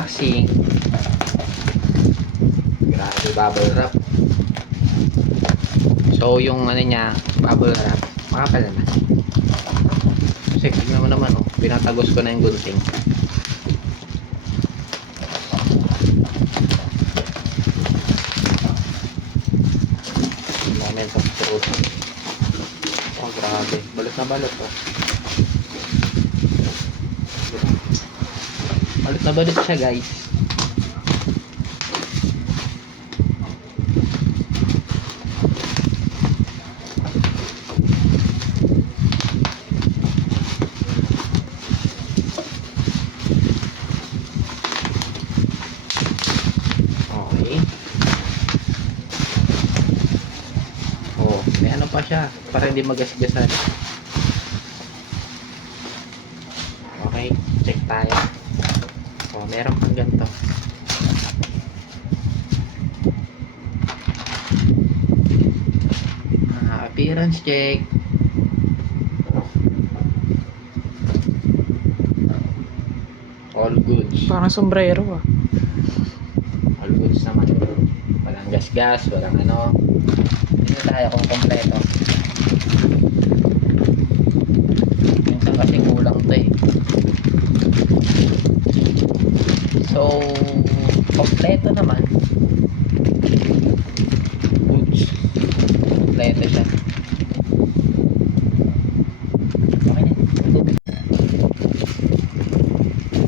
unboxing. Grabe, bubble wrap. So yung ano niya, bubble wrap, makapal naman. Kasi tignan mo naman, oh, pinatagos ko na yung gunting. Moment of truth. Oh, grabe, balot na balot, oh. Balot na balot siya, guys. Okay. Oh, may ano pa siya para hindi magasgasan. Okay, check tayo. Oh, meron pang ganito. Appearance check. All goods. Parang sombrero ah. All goods naman. Walang gas-gas, walang ano. Tingnan tayo kung kompleto. Minsan kasi kulang to eh. So, kompleto naman. Goods. Kompleto siya. Okay na. Tubig.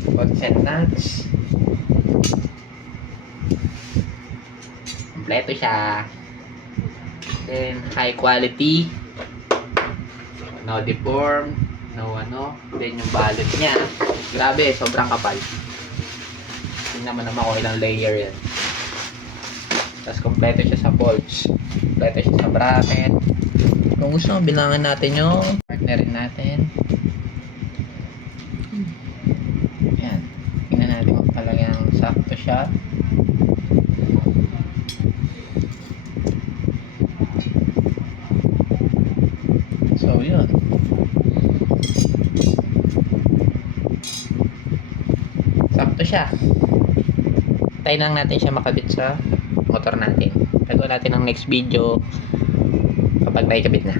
Consent nuts. Kompleto siya. Then, high quality. No deform. No ano. Then, yung balot niya. Grabe, sobrang kapal. Tingnan mo naman kung ilang layer yan. Tapos, kompleto siya sa bolts. Kompleto siya sa bracket. Kung gusto mo, bilangan natin yung partnerin natin. Yan. Tingnan natin kung talagang sakto siya. So, yun. Sakto siya. Tayo lang natin siya makabit sa motor natin. Gagawa natin ang next video kapag tayo kabit na.